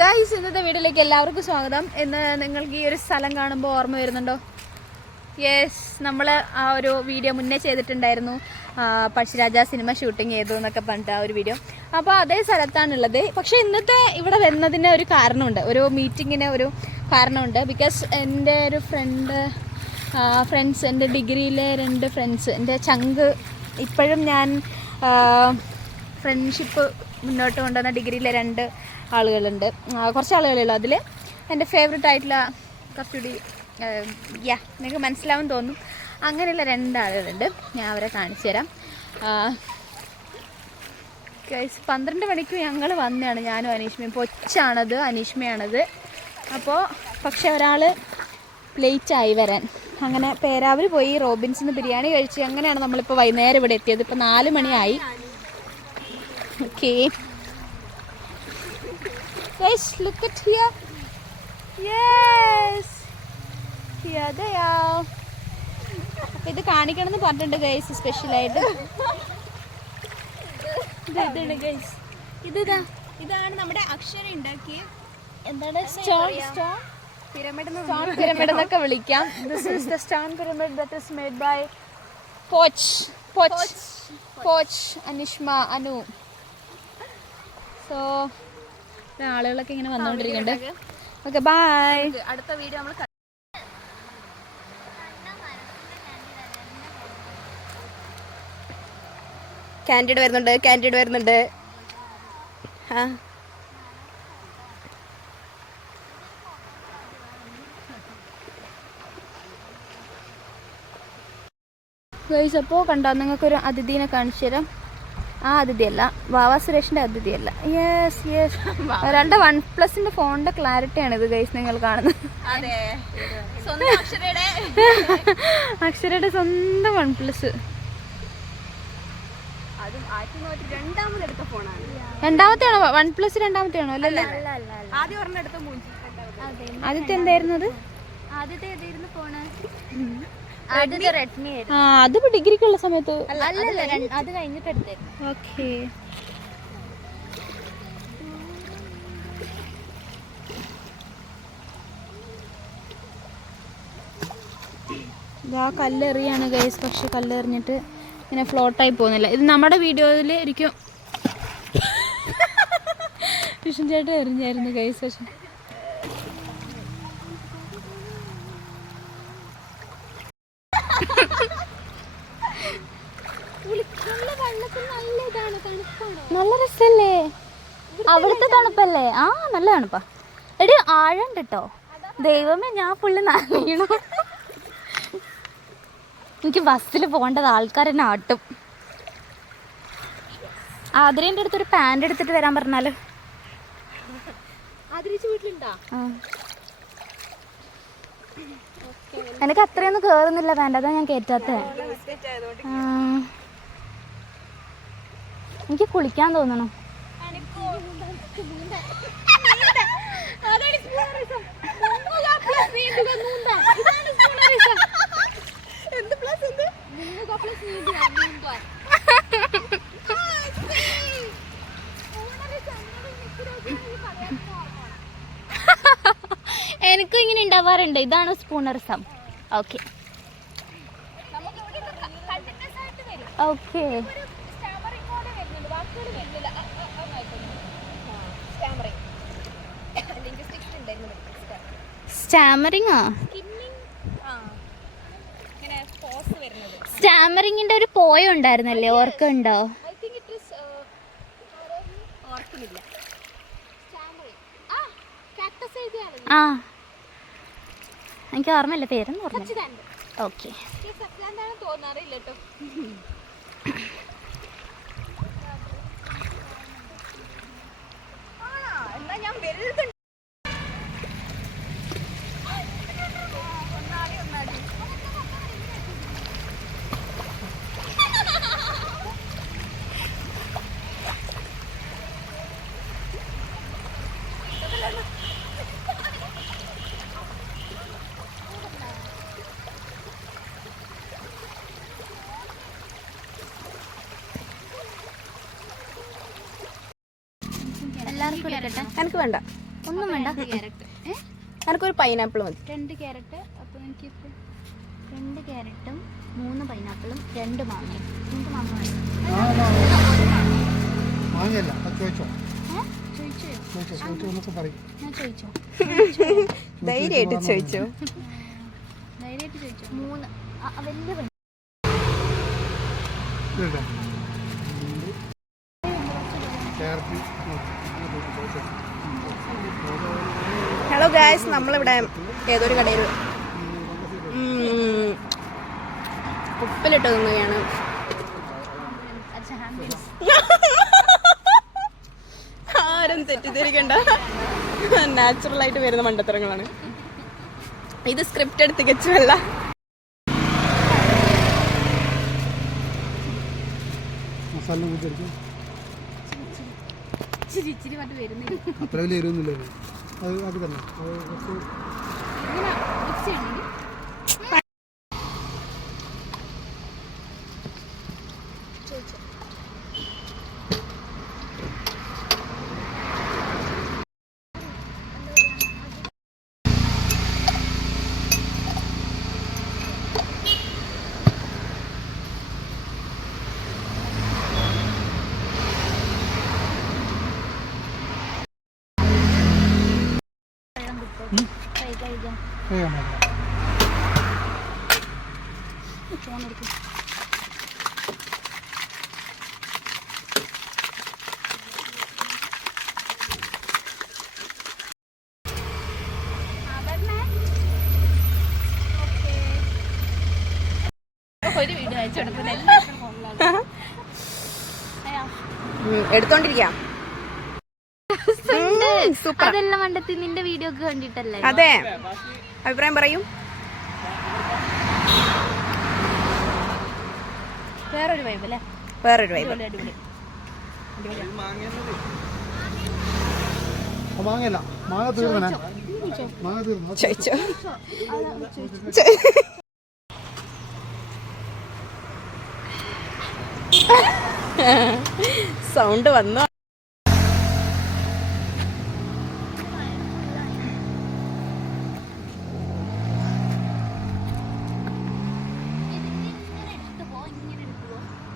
Guys, ഇന്നത്തെ വീഡിയോയിലേക്ക് എല്ലാവർക്കും സ്വാഗതം. ഇന്ന് നിങ്ങൾക്ക് ഈ ഒരു സ്ഥലം കാണുമ്പോൾ ഓർമ്മ വരുന്നുണ്ടോ? യെസ്, നമ്മൾ ആ ഒരു വീഡിയോ മുന്നേ ചെയ്തിട്ടുണ്ടായിരുന്നു, പഴശ്ശിരാജ സിനിമ ഷൂട്ടിംഗ് ചെയ്തു എന്നൊക്കെ പറഞ്ഞിട്ട് ആ ഒരു വീഡിയോ. അപ്പോൾ അതേ സ്ഥലത്താണുള്ളത്. പക്ഷേ ഇന്നത്തെ ഇവിടെ വരുന്നതിന് ഒരു കാരണമുണ്ട്, ഒരു മീറ്റിങ്ങിന് ഒരു കാരണമുണ്ട്. ബിക്കോസ് എൻ്റെ ഒരു ഫ്രണ്ട്സ്, എൻ്റെ ഡിഗ്രിയിലെ 2 ഫ്രണ്ട്സ്, എൻ്റെ ചങ്ക്, ഇപ്പോഴും ഞാൻ ഫ്രണ്ട്ഷിപ്പ് മുന്നോട്ട് കൊണ്ടുവന്ന ഡിഗ്രിയിലെ 2 ആളുകളുണ്ട്, കുറച്ച് ആളുകളുള്ളൂ. അതിൽ എൻ്റെ ഫേവറേറ്റ് ആയിട്ടുള്ള കുറച്ചുകൂടി നിങ്ങൾക്ക് മനസ്സിലാവും തോന്നും, അങ്ങനെയുള്ള 2 ആളുകളുണ്ട്. ഞാൻ അവരെ കാണിച്ചു തരാം. 12 മണിക്ക് ഞങ്ങൾ വന്നതാണ്, ഞാനും അനീഷ്മയും. പൊച്ചാണത്, അനീഷ്മയാണത്. അപ്പോൾ പക്ഷെ ഒരാൾ ലേറ്റായി വരാൻ. അങ്ങനെ പേരാവൂർ പോയി റോബിൻസിന്ന് ബിരിയാണി കഴിച്ച് അങ്ങനെയാണ് നമ്മളിപ്പോൾ വൈകുന്നേരം ഇവിടെ എത്തിയത്. ഇപ്പോൾ 4 മണിയായി. Okay guys, look at here. Yes, here they are. ഇത് കാണിക്കണമെന്ന് പറഞ്ഞിട്ടുണ്ട് ഗൈസ്, സ്പെഷ്യലായിട്ട്. ഇതാണ് ഗൈസ്, ഇതാണ് നമ്മുടെ അക്ഷര ഉണ്ടാക്കിയ എന്താണ് സ്റ്റോൺ പിരമിഡ് എന്നൊക്കെ വിളിക്കാം. This is the stone pyramid that is made by Poch Anishma Anu. So ആളുകളൊക്കെ ഇങ്ങനെ വന്നുകൊണ്ടിരിക്കുന്നുണ്ട്. Okay, bye. അടുത്ത വീഡിയോ നമ്മൾ കാൻഡിഡ് വരുന്നുണ്ട്. ഗൈസ്, അപ്പോൾ കണ്ടോ, നിങ്ങൾക്കൊരു അതിഥീനെ കാണിച്ചു തരാം. ആ അതിഥിയല്ല, വാവാ സുരേഷിൻ്റെ അതിഥിയല്ല. യെസ് ഒരാളുടെ OnePlus ഫോണിൻ്റെ ക്ലാരിറ്റിയാണ് ഇത് ഗൈസ് നിങ്ങൾ കാണുന്നത്. അക്ഷരയുടെ സ്വന്തം OnePlus. രണ്ടാമത്തെയാണോ OnePlus? രണ്ടാമത്തെയാണോ? അല്ലല്ലേ, ആദ്യത്തെ എന്തായിരുന്നു അത്? അതിപ്പോ ഡിഗ്രിക്കുള്ള സമയത്ത് അത് കഴിഞ്ഞിട്ട്. ഓക്കെ, ഇതാ കല്ലെറിയാണ് ഗൈസ്. പക്ഷെ കല്ലെറിഞ്ഞിട്ട് ഇങ്ങനെ ഫ്ലോട്ടായി പോകുന്നില്ല. ഇത് നമ്മുടെ വീഡിയോയിൽ ഇരിക്കും. വിഷ്ണു ചേട്ടൻ എറിഞ്ഞായിരുന്നു ഗൈസ്. പക്ഷെ നല്ല രസല്ലേ അവിടുത്തെ തണുപ്പല്ലേ? ആ, നല്ല തണുപ്പാ. എടി, ആഴണ്ട് കേട്ടോ. ദൈവമേ, ഞാൻ ഫുള്ള് നനയണു. എനിക്ക് ബസ്സിൽ പോകേണ്ടത്, ആൾക്കാരെന്നെ ആട്ടും. ആതിരേൻ്റെ അടുത്തൊരു പാൻറ് എടുത്തിട്ട് വരാൻ പറഞ്ഞാല്. എനിക്ക് അത്രയൊന്നും കേറുന്നില്ല പാൻറ്, അതാ ഞാൻ കയറ്റാത്ത. എനിക്ക് കുളിക്കാൻ തോന്നണം. എനിക്കും ഇങ്ങനെ ഉണ്ടാവാറുണ്ട്. ഇതാണ് സ്പൂണറിസം. Okay okay. സ്റ്റാമറിങ്ങോ? സ്റ്റാമറിങ്ങിന്റെ ഒരു പോയം ഉണ്ടായിരുന്നല്ലേ, ഓർക്കുണ്ടോ? ആ, എനിക്ക് ഓർമ്മയില്ല, പേരൊന്നും ഓർമ്മ. ഓക്കെ, എല്ലാവർക്കും എടുക്കട്ടെ. എനിക്ക് വേണ്ട. ഒന്നും വേണ്ട. ക്യാരറ്റ് എനിക്കൊരു പൈനാപ്പിൾ മതി. 2 ക്യാരറ്റ്. അപ്പോൾ എനിക്ക് 2 ക്യാരറ്റും 3 പൈനാപ്പിളും 2 മാങ്ങയും. 2 മാങ്ങ മതി. മാങ്ങയല്ല ചോദിച്ചോ ചോദിച്ചോ പറയും ഞാൻ ചോദിച്ചോ ധൈര്യമായിട്ട് ചോദിച്ചോ. ധൈര്യമായിട്ട് ചോദിച്ചോ. 3 വലിയ പൈനാപ്പിൾ. ഹലോ ഗായ്സ്, നമ്മളിവിടെ ഏതൊരു കടയിൽ ഉപ്പിലിട്ട് തിന്നുകയാണ്. ആരും തെറ്റിദ്ധരിക്കണ്ട, നാച്ചുറലായിട്ട് വരുന്ന മണ്ടത്തരങ്ങളാണ് ഇത്. സ്ക്രിപ്റ്റഡ് തികച്ചുമല്ല. മസാല ഇച്ചിരി മറ്റ് വരുന്നില്ല. അത്ര വലിയ എരിവൊന്നുമില്ല. അത് തന്നെ ഒരു വീഡിയോ അയച്ചു കൊടുക്കുന്നത് എടുത്തോണ്ടിരിക്കാം. സൂപ്പർ. അതെല്ലാം മണ്ടത്തിൽ നിന്റെ വീഡിയോ ഒക്കെ കണ്ടിട്ടല്ലേ? അതെ, അഭിപ്രായം പറയും. വേറൊരു വൈബ് അല്ലേ? വേറൊരു വൈബ്. അടിപൊളി. മാങ്ങയല്ല, മാങ്ങ തീർന്നേ. മാങ്ങ തീർന്നു ചോദിച്ചോ. സൗണ്ട് വന്നോ?